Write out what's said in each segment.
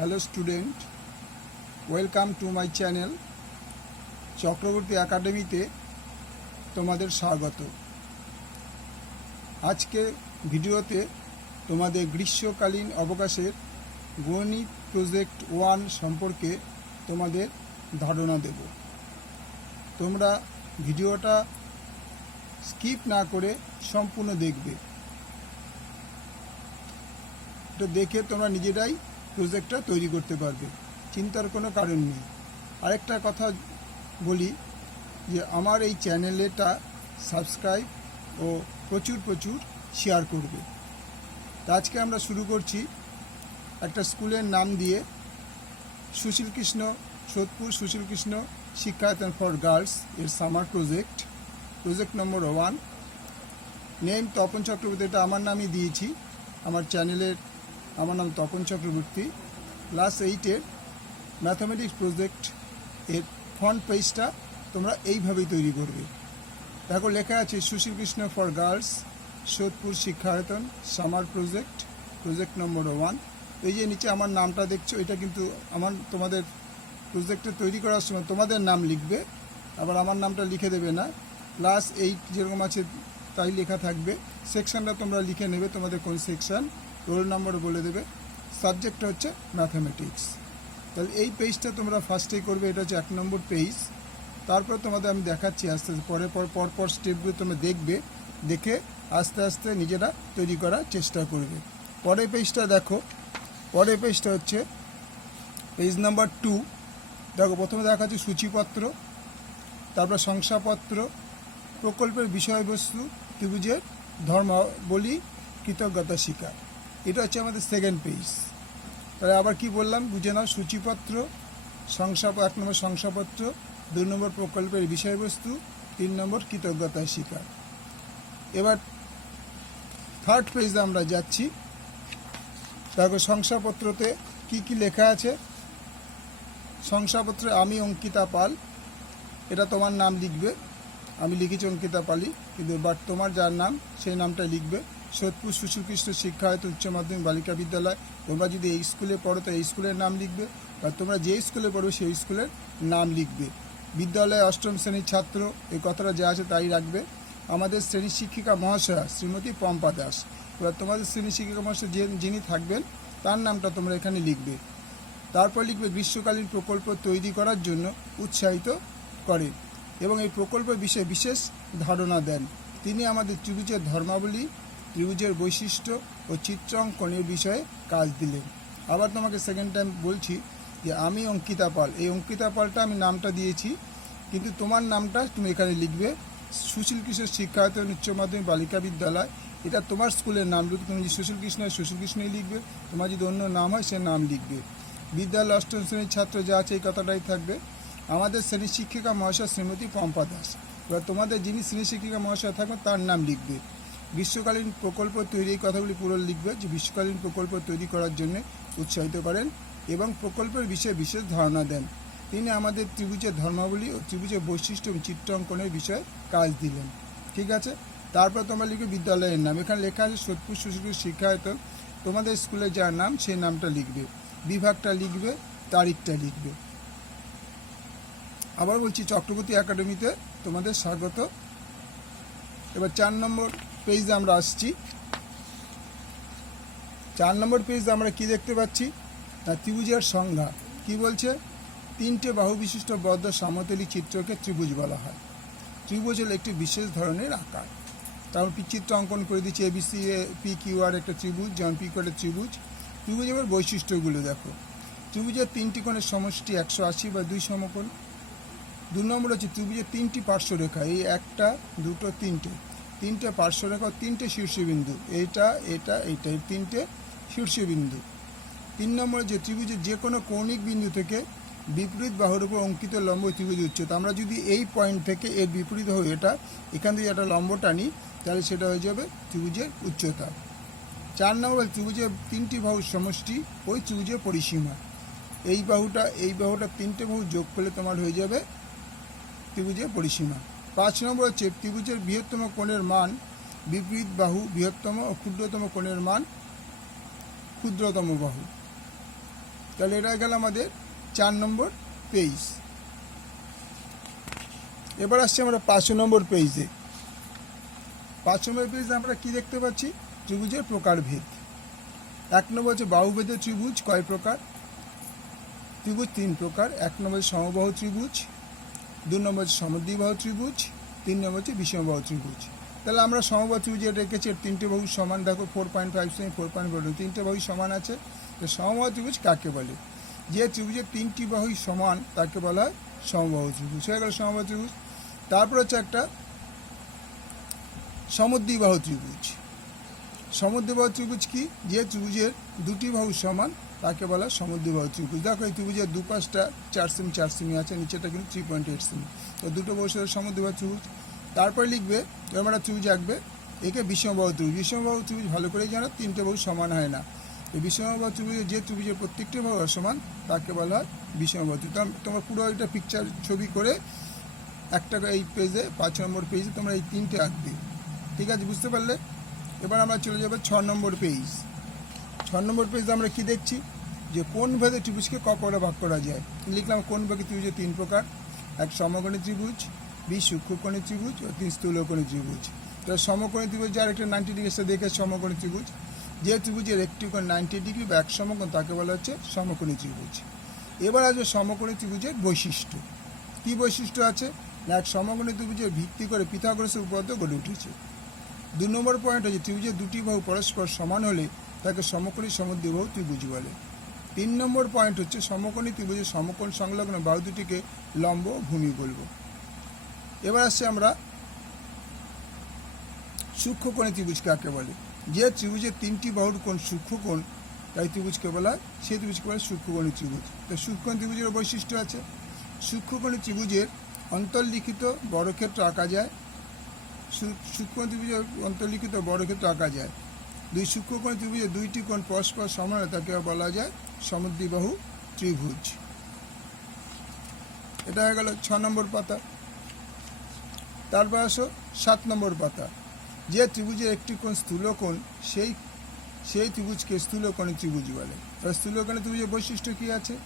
Hello student, welcome to my channel Chakraborty একাডেমিতে তোমাদের স্বাগত। আজকে ভিডিওতে তোমাদের গ্রীষ্মকালীন অবকাশের গণিত প্রজেক্ট ওয়ান সম্পর্কে তোমাদের ধারণা দেব। তোমরা ভিডিওটা স্কিপ না করে সম্পূর্ণ দেখবে। তো দেখে তোমরা নিজেরাই প্রজেক্টটা তৈরি করতে পারবে। চিন্তার কোনো কারণ নেই। আরেকটা কথা বলি যে, আমার এই চ্যানেলেটা সাবস্ক্রাইব ও প্রচুর প্রচুর শেয়ার করবে। আজকে আমরা শুরু করছি একটা স্কুলের নাম দিয়ে সুশীল কৃষ্ণ, সোদপুর সুশীল কৃষ্ণ শিক্ষায়তন ফর গার্লস এর summer project project number one name Tapan Chakraborty, এটা আমার নামই দিয়েছি। আমার চ্যানেলের আমার নাম তপন চক্রবর্তী। ক্লাস এইটের ম্যাথামেটিক্স প্রজেক্ট এর ফ্রন্ট পেজটা তোমরা এইভাবেই তৈরি করবে। দেখো লেখা আছে Sushil Krishna for girls Sodepur Shikshayatan summer project project number one এই যে নিচে আমার নামটা দেখছ, এটা কিন্তু আমার, তোমাদের প্রজেক্টে তৈরি করার সময় তোমাদের নাম লিখবে, আবার আমার নামটা লিখে দেবে না। ক্লাস এইট যেরকম আছে, তাই লেখা থাকবে। সেকশনটা তোমরা লিখে নেবে তোমাদের কোন সেকশন রোল নাম্বার বলে দেবে। সাবজেক্টটা হচ্ছে ম্যাথামেটিক্স তাহলে এই পেজটা তোমরা ফার্স্টেই করবে, এটা হচ্ছে এক নম্বর পেজ তারপর তোমাদের আমি দেখাচ্ছি আস্তে আস্তে, পরে পর পর পর স্টেপগুলো তোমরা দেখবে, দেখে আস্তে আস্তে নিজেরা তৈরি করার চেষ্টা করবে। পরের পেজটা দেখো। পরের পেজটা হচ্ছে পেজ নাম্বার টু দেখো, প্রথমে দেখা যাচ্ছে সূচিপত্র, তারপর শংসাপত্র, প্রকল্পের বিষয়বস্তু, ত্রিভুজের ধর্মাবলী, কৃতজ্ঞতা স্বীকার। এটা হচ্ছে আমাদের সেকেন্ড পেজ তাহলে আবার কি বললাম? বুঝে নাও, সূচিপত্র শংসা এক নম্বর শংসাপত্র, দুই নম্বর প্রকল্পের বিষয়বস্তু, তিন নম্বর কৃতজ্ঞতা স্বীকার এবার থার্ড পেজে আমরা যাচ্ছি। দেখো, শংসাপত্রতে কি কি লেখা আছে? শংসাপত্রে আমি অঙ্কিতা পাল। এটা তোমার নাম লিখবে। আমি লিখেছি অঙ্কিতা পালি কিন্তু বাট তোমার যার নাম, সেই নামটা লিখবে। সোদপুর সুশীলকৃষ্ণ শিক্ষায়ত উচ্চ মাধ্যমিক বালিকা বিদ্যালয়। তোমরা যদি এই স্কুলে পড়ো, তো এই স্কুলের নাম লিখবে। বা তোমরা যে স্কুলে পড়বে সেই স্কুলের নাম লিখবে। বিদ্যালয়ে অষ্টম শ্রেণির ছাত্র এই কথাটা যা আছে তাই রাখবে। আমাদের শ্রেণি শিক্ষিকা মহাশয়া, শ্রীমতী পম্পা দাস। এবার তোমাদের শ্রেণি শিক্ষিকা মহাশয় যে যিনি থাকবেন, তার নামটা তোমরা এখানে লিখবে। তারপর লিখবে, গ্রীষ্মকালীন প্রকল্প তৈরি করার জন্য উৎসাহিত করেন এবং এই প্রকল্পের বিষয়ে বিশেষ ধারণা দেন। তিনি আমাদের ত্রিভুজের ধর্মাবলী ত্রিভুজের বৈশিষ্ট্য ও চিত্রাঙ্কনের বিষয়ে কাজ দিলেন। আবার তোমাকে সেকেন্ড টাইম বলছি যে আমি অঙ্কিতা পাল। এই অঙ্কিতা পালটা আমি নামটা দিয়েছি, কিন্তু তোমার নামটা তুমি এখানে লিখবে সুশীল কিশোর শিক্ষায়তন উচ্চ মাধ্যমিক বালিকা বিদ্যালয়। এটা তোমার স্কুলের নাম। যদি তুমি যদি সুশীল কৃষ্ণ হয়, সুশীল কৃষ্ণই লিখবে। তোমার যদি অন্য নাম হয়, সে নাম লিখবে। বিদ্যালয় অষ্টম শ্রেণির ছাত্র যা আছে, এই কথাটাই থাকবে। আমাদের শ্রেণি শিক্ষিকা মহাশয় শ্রীমতী পম্পা দাস। এবার তোমাদের যিনি শ্রেণি শিক্ষিকা মহাশয় থাকবেন, তার নাম লিখবে। গ্রীষ্মকালীন প্রকল্প তৈরি কথাগুলি পুরো লিখবে যে গ্রীষ্মকালীন প্রকল্প তৈরি করার জন্য উৎসাহিত করেন এবং প্রকল্পের বিষয়ে বিশেষ ধারণা দেন। তিনি আমাদের ত্রিভুজের ধর্মাবলী ও ত্রিভুজের বৈশিষ্ট্য এবং চিত্রাঙ্কনের বিষয়ে কাজ দিলেন। ঠিক আছে? তারপর তোমরা লিখবে বিদ্যালয়ের নাম। এখানে লেখা আছে সোদপুর সুশীল শিক্ষায়তন তোমাদের স্কুলে যার নাম সেই নামটা লিখবে। বিভাগটা লিখবে, তারিখটা লিখবে। আবার বলছি, চক্রবর্তী একাডেমিতে তোমাদের স্বাগত। এবার চার নম্বর পেজে আমরা আসছি। চার নম্বর পেজে আমরা কি দেখতে পাচ্ছি? না ত্রিভুজের সংজ্ঞা। কি বলছে? তিনটে বাহু বিশিষ্ট বদ্ধ সমতলী চিত্রকে ত্রিভুজ বলা হয়। ত্রিভুজ হল একটি বিশেষ ধরনের আকার। তারপর চিত্র অঙ্কন করে দিচ্ছি ABC A P Q R একটা ত্রিভুজ, যেমন পি করে ত্রিভুজ। ত্রিভুজ এবার বৈশিষ্ট্যগুলো দেখো। ত্রিভুজের তিনটি কোণের সমষ্টি একশো আশি বা দুই সমকোণ। দু নম্বর হচ্ছে ত্রিভুজের তিনটি পার্শ্বরেখা, এই একটা, দুটো, তিনটে। তিনটে পার্শ্বরেখা তিনটে শীর্ষবিন্দু। এইটা এটা এইটা এই তিনটে শীর্ষবিন্দু। তিন নম্বরে যে ত্রিভুজের যে কোনো কৌণিক বিন্দু থেকে বিপরীত বাহুর উপর অঙ্কিত লম্ব ত্রিভুজ উচ্চতা আমরা যদি এই পয়েন্ট থেকে এর বিপরীত হয়ে এটা, এখান থেকে একটা লম্ব টানি, তাহলে সেটা হয়ে যাবে ত্রিভুজের উচ্চতা। চার নম্বর ত্রিভুজের তিনটি বাহুর সমষ্টি, ওই ত্রিভুজের পরিসীমা। এই বাহুটা এই বাহুটা তিনটে বাহু যোগ করলে তোমার হয়ে যাবে ত্রিভুজের পরিসীমা। পাঁচ নম্বর হচ্ছে ত্রিভুজের বৃহত্তম কোণের মান, বিপরীত বাহু বৃহত্তম ও ক্ষুদ্রতম কোণের মান, ক্ষুদ্রতম বাহু। তাহলে এটা গেল আমাদের চার নম্বর পেজ এবার আসছি আমরা পাঁচ নম্বর পেজে পাঁচ নম্বর পেজে আমরা কি দেখতে পাচ্ছি? ত্রিভুজের প্রকারভেদ। এক নম্বর হচ্ছে বাহুভেদ ত্রিভুজ, কয় প্রকার? ত্রিভুজ তিন প্রকার। এক নম্বর সমবাহু ত্রিভুজ দু নম্বর হচ্ছে সমদ্বিবাহু ত্রিভুজ, তিন নম্বর হচ্ছে বিষমবাহু ত্রিভুজ। তাহলে আমরা সমবাহু ত্রিভুজ রেখেছি তিনটে বাহু সমান, দেখো four point five seven four point four তিনটে বাহু সমান আছে। তো সমবাহু ত্রিভুজ কাকে বলে? যে ত্রিভুজের তিনটি বাহুই সমান, তাকে বলা হয় সমবাহু ত্রিভুজ। হয়ে গেল সমবাহু ত্রিভুজ। তারপর হচ্ছে একটা সমদ্বিবাহু ত্রিভুজ। সমদ্বিবাহু ত্রিভুজ কি? যে ত্রিভুজের দুটি বাহু সমান, তাকে বলা সমদ্বিবাহু ত্রিভুজ। দেখো, এই ত্রিভুজের দুপাশটা চার সেমি চার সেমি আছে নিচেটা কিন্তু থ্রি পয়েন্ট এইট সেমি। তো দুটো বাহুর সাথে সমদ্বিবাহু ত্রিভুজ। তারপরে লিখবে এরকম একটা ত্রিভুজ আঁকবে, একে বিষমবাহু ত্রিভুজ। বিষমবাহু ত্রিভুজ ভালো করেই জানো, তিনটে বাহু সমান হয় না। এই বিষমবাহু ত্রিভুজের যে ত্রিভুজের প্রত্যেকটি বাহু সমান তাকে বলা হয় বিষমবাহু ত্রিভুজ। তোমার পুরো একটা পিকচার ছবি করে একটা, এই পেজে পাঁচ নম্বর পেজে তোমরা এই তিনটে আঁকবে। ঠিক আছে, বুঝতে পারলে? এবার আমরা চলে যাব ছ নম্বর পেজ ছ নম্বর পেজে আমরা কি দেখছি? যে কোন ভেদে ত্রিভুজকে ক ভাগ করা যায়? লিখলাম কোন ভাগে ত্রিভুজের তিন প্রকার। এক সমকোণী ত্রিভুজ, বি সূক্ষ্মকোণী ত্রিভুজ ও তিন স্থূলকোণী ত্রিভুজ। তো সমকোণী ত্রিভুজ যার একটা নাইনটি ডিগ্রি সে দেখে সমকোণী ত্রিভুজ। যে ত্রিভুজের একটি কোণ নাইনটি ডিগ্রি বা এক সমকোণ, তাকে বলা হচ্ছে সমকোণী ত্রিভুজ। এবার আসবে সমকোণী ত্রিভুজের বৈশিষ্ট্য। কী বৈশিষ্ট্য আছে? না, এক সমকোণী ত্রিভুজের ভিত্তি করে পিথাগোরাসের উপপাদ্য গড়ে উঠেছে। দু নম্বর পয়েন্ট হচ্ছে ত্রিভুজের দুটি বাহু পরস্পর সমান হলে তাকে সমকোণী সমদ্বিবাহু ত্রিভুজ বলে। তিন নম্বর পয়েন্ট হচ্ছে, সমকোণী ত্রিভুজের সমকোণ সংলগ্ন বাহু দুটিকে লম্ব ভূমি বলব। এবার আসছে আমরা সূক্ষ্মকোণী ত্রিভুজ কাকে বলে? যে ত্রিভুজের তিনটি বাহুর কোণ সূক্ষ্মকোণ, তাই ত্রিভুজকে বলা হয় সেই ত্রিভুজকে বলা সূক্ষ্মকোণী ত্রিভুজ। তো সূক্ষ্মকোণ ত্রিভুজের বৈশিষ্ট্য আছে। সূক্ষ্মকোণী ত্রিভুজের অন্তর্লিখিত বর্গক্ষেত্র আঁকা যায় সূক্ষ্ম ত্রিভুজের অন্তর্লিখিত বড় বর্গক্ষেত্র আঁকা যায়। দুই সূক্ষ্মকোণ ত্রিভুজে দুইটি কোণ পরস্পর সমান, তাকে বলা যায় সমদ্বিবাহু ত্রিভুজ। এটা হয়ে গেল ছ নম্বর পাতা। তারপর আসো সাত নম্বর পাতা। যে ত্রিভুজের একটি কোণ স্থূলকোণ সেই সেই ত্রিভুজকে স্থূলকোণী ত্রিভুজ বলে। এবার স্থূলকোণী ত্রিভুজের বৈশিষ্ট্য কী আছে?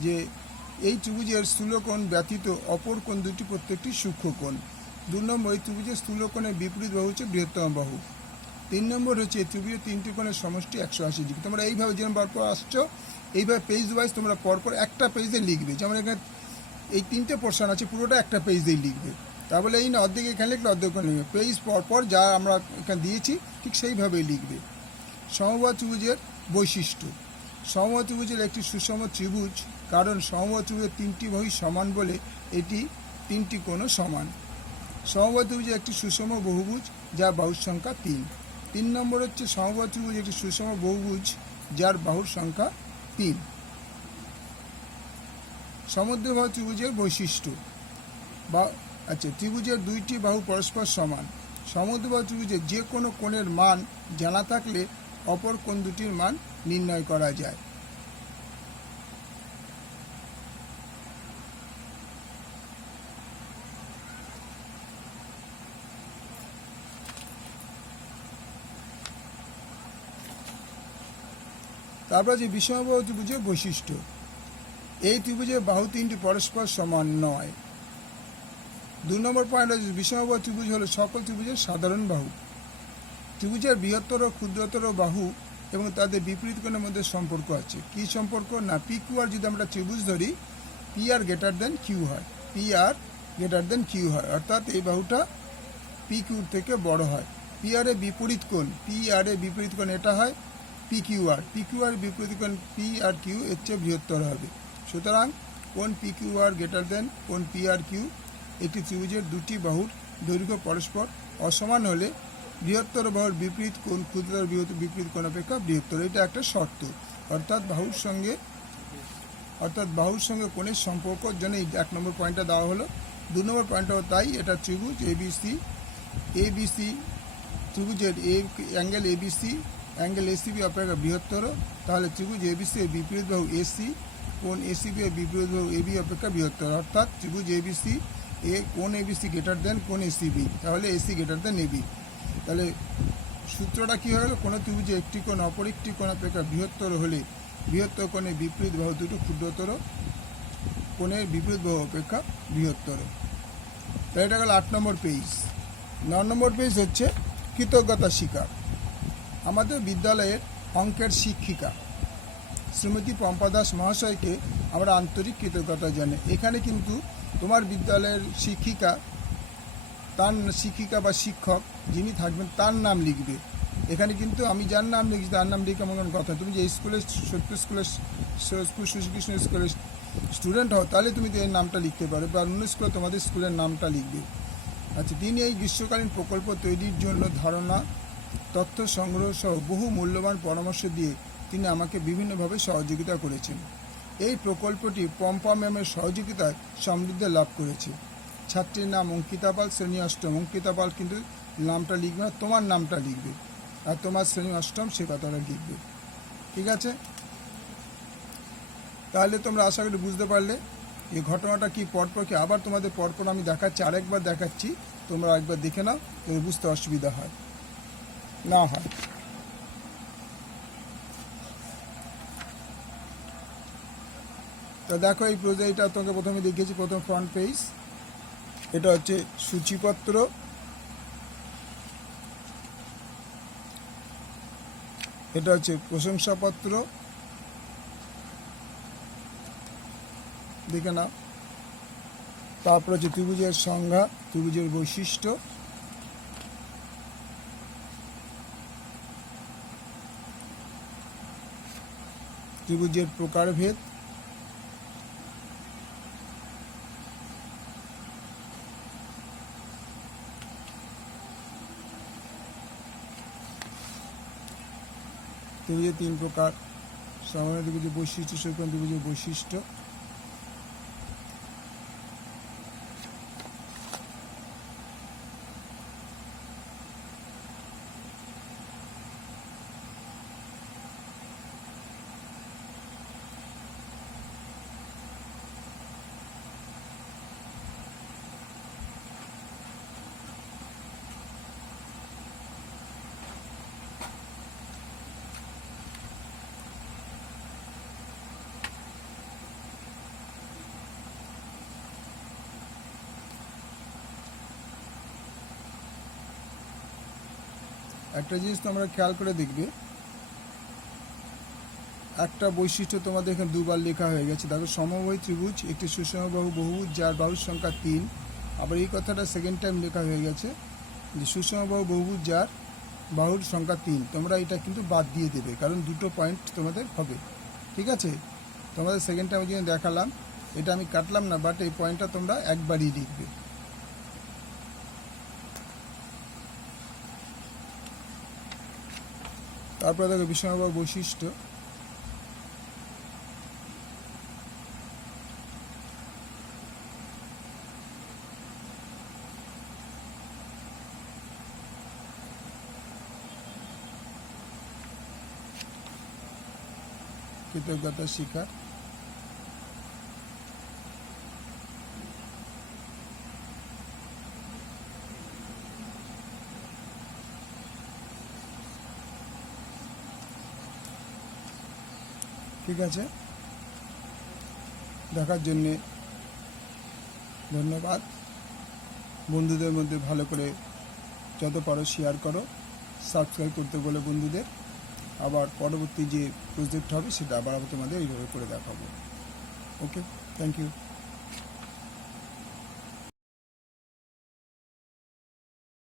যে এই ত্রিভুজের স্থূলকোণ ব্যতীত অপর কোণ দুটি প্রত্যেকটি সূক্ষ্মকোণ দু নম্বর, এই ত্রিভুজের স্থূলকোণের বিপরীত বাহু হচ্ছে বৃহত্তম বাহু। তিন নম্বর হচ্ছে ত্রিভুজের তিনটি কোণের সমষ্টি একশো আশি ডিগ্রি। তোমরা এইভাবে যেমন পরপর আসছো, এইভাবে পেজ ওয়াইজ তোমরা পরপর একটা পেজে লিখবে। যেমন এখানে এই তিনটে পোর্শন আছে, পুরোটা একটা পেজ দিয়ে লিখবে। তাহলে এই না, অর্ধেক এখানে লিখলে অর্ধেক ওখানে লিখবে। পেজ পরপর যা আমরা এখানে দিয়েছি, ঠিক সেইভাবেই লিখবে। সমবাহ ত্রিভুজের বৈশিষ্ট্য। সমবাহ ত্রিভুজের একটি সুষম ত্রিভুজ, কারণ সমবাহ ত্রিভুজের তিনটি বাহুই সমান বলে এটি তিনটি কোণও সমান। ত্রিভুজের একটি সুষম বহুভুজ যার বাহুর সংখ্যা তিন। তিন নম্বর হচ্ছে সমবাহ ত্রিভুজ একটি সুষম বহুভুজ, যার বাহুর সংখ্যা তিন। সমুদ্রবাহ ত্রিভুজের বৈশিষ্ট্য। বা আচ্ছা ত্রিভুজের দুইটি বাহু পরস্পর সমান। সমুদ্রবাহ ত্রিভুজের যে কোনো কোণের মান জানা থাকলে অপর কোণ দুটির মান নির্ণয় করা যায়। তারপর যে বিষমবাহু ত্রিভুজের বৈশিষ্ট্য। এই ত্রিভুজের বাহু তিনটি পরস্পর সমান নয়। দু নম্বর পয়েন্ট হচ্ছে বিষমবাহু ত্রিভুজ হলো সকল ত্রিভুজের সাধারণ বাহু। ত্রিভুজের বৃহত্তর, ক্ষুদ্রতর বাহু এবং তাদের বিপরীত কোণের মধ্যে সম্পর্ক আছে। কি সম্পর্ক? না পি কিউ আর যদি আমরা ত্রিভুজ ধরি P R greater than Q হয়। P R greater than Q হয়। অর্থাৎ এই বাহুটা পি কিউর থেকে বড় হয়। পি আর এর বিপরীত কোণ। পি আর এর বিপরীত কোণ এটা হয় P Q R P R Q এর চেয়ে বৃহত্তর হবে। সুতরাং কোণ P Q R greater than কোণ পি আর কিউ একটি ত্রিভুজের দুটি বাহুর দৈর্ঘ্য পরস্পর অসমান হলে বৃহত্তর বাহুর বিপরীত কোণ ক্ষুদ্রতর বৃহৎ বিপরীত কোণ অপেক্ষা বৃহত্তর। এটা একটা শর্ত। অর্থাৎ বাহুর সঙ্গে অর্থাৎ বাহুর সঙ্গে কোণের সম্পর্কর জন্য এই এক নম্বর পয়েন্টটা দেওয়া হলো। দু নম্বর পয়েন্টটাও তাই, এটা ত্রিভুজ এবিসি এবিসি ত্রিভুজের এ অ্যাঙ্গেল এবিসি অ্যাঙ্গেল এসিবি অপেক্ষা বৃহত্তর। তাহলে ত্রিভুজ এবিসি এর বিপরীত বাহু এসি কোন এসিবি এর বিপরীত বাহু এবি অপেক্ষা বৃহত্তর। অর্থাৎ ত্রিভুজ এবিসি এ কোণ এবিসি গ্রেটার দেন কোন এসিবি তাহলে এসি গ্রেটার দেন এবি। তাহলে সূত্রটা কী হয়ে গেল? কোনো ত্রিভুজে একটি কোণ, অপর একটি কোণ অপেক্ষা বৃহত্তর হলে বৃহত্তর কোণের বিপরীত বাহু দুটো ক্ষুদ্রতর, কোণের বিপরীত বাহু অপেক্ষা বৃহত্তর। তাই এটা গেল আট নম্বর পেজ ন নম্বর পেজ হচ্ছে কৃতজ্ঞতা স্বীকার আমাদের বিদ্যালয়ের অঙ্কের শিক্ষিকা। শ্রীমতী পম্পা দাস মহাশয়কে আমরা আন্তরিক কৃতজ্ঞতা জানাই। এখানে কিন্তু তোমার বিদ্যালয়ের শিক্ষিকা, তার শিক্ষিকা বা শিক্ষক যিনি থাকবেন, তার নাম লিখবে। এখানে কিন্তু আমি যার নাম লিখছি, তার নাম লিখে আমার কথা। তুমি যে স্কুলের সত্য স্কুলের স্কুল, শ্রীকৃষ্ণ স্কুলের স্টুডেন্ট হও, তাহলে তুমি এর নামটা লিখতে পারো বা অন্য স্কুলে তোমাদের স্কুলের নামটা লিখবে। আচ্ছা তিনি এই গ্রীষ্মকালীন প্রকল্প তৈরির জন্য ধারণা তথ্য সংগ্রহ সহ বহু মূল্যবান পরামর্শ দিয়ে তিনি আমাকে বিভিন্নভাবে সহযোগিতা করেছেন। এই প্রকল্পটি পম্পা ম্যামের সহযোগিতায় সমৃদ্ধ লাভ করেছে। ছাত্রীর নাম অঙ্কিতা পাল, শ্রেণি অষ্টম। অঙ্কিতা পাল কিন্তু নামটা লিখবে না, তোমার নামটা লিখবে। আর তোমার শ্রেণি অষ্টম, সে কথাটা লিখবে। ঠিক আছে? তাহলে তোমরা আশা করি বুঝতে পারলে এই ঘটনাটা কি পরপর কি আবার তোমাদের পরপর আমি দেখাচ্ছি, আরেকবার দেখাচ্ছি। তোমরা একবার দেখে নাও বুঝতে অসুবিধা হয়। না হয় তো দেখো এই প্রজেক্টটা তোমাকে প্রথমে দেখিয়েছি, প্রথম ফ্রন্ট পেজ এটা হচ্ছে সূচিপত্র। এটা হচ্ছে প্রশংসাপত্র। দেখে নাও। তারপর হচ্ছে ত্রিভুজের সংজ্ঞা, ত্রিভুজের বৈশিষ্ট্য। ত্রিভুজের প্রকারভেদ। ত্রিভুজের তিন প্রকার। সামান্য ত্রিভুজের বৈশিষ্ট্য সৈকন ত্রিভুজের বৈশিষ্ট্য। একটা জিনিস তোমরা খেয়াল করে দেখবে। একটা বৈশিষ্ট্য তোমাদের এখানে দুবার লেখা হয়ে গেছে। দেখো সমবাহী ত্রিভুজ, একটি সুষমবাহু বহুভুজ, যার বাহুর সংখ্যা তিন। আবার এই কথাটা সেকেন্ড টাইম লেখা হয়ে গেছে যে সুষমবাহু বহুভুজ, যার বাহুর সংখ্যা তিন। তোমরা এটা কিন্তু বাদ দিয়ে দেবে, কারণ দুটো পয়েন্ট তোমাদের হবে। ঠিক আছে? তোমাদের সেকেন্ড টাইম জন্য দেখালাম, এটা আমি কাটলাম না বাট এই পয়েন্টটা তোমরা একবারই লিখবে। তারপরে দেখো বিষয়বাবু বৈশিষ্ট্য। কৃতজ্ঞতা শিকার। ঠিক আছে? দেখার জন্যে ধন্যবাদ। বন্ধুদের মধ্যে ভালো করে যত পারো শেয়ার করো সাবস্ক্রাইব করতে বলে বন্ধুদের। আবার পরবর্তী যে প্রজেক্ট হবে, সেটা আবার আমি তোমাদের এইভাবে করে দেখাবো। Okay thank you